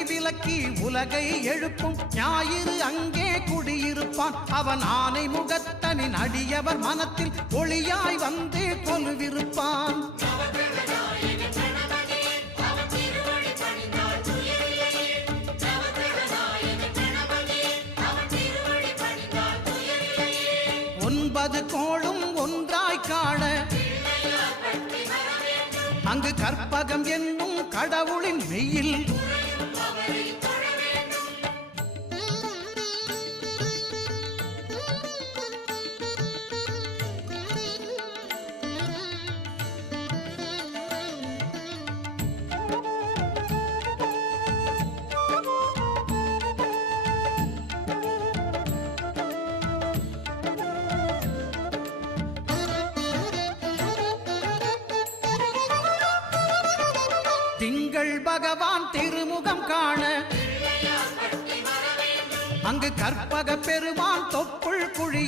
விலக்கி உலகை எழுப்பும் ஞாயிறு அங்கே குடியிருப்பான். அவன் ஆனை முகத்தனின் அடியவர் மனத்தில் ஒளியாய் வந்து கொலுவிருப்பான். ஒன்பது கோளும் ஒன்றாய் காண அங்கு கற்பகம் என்னும் கடவுளின் மெய்யில் திங்கள் பகவான் திருமுகம் காண அங்கு கற்பக பெருமான் தொப்புள் குழி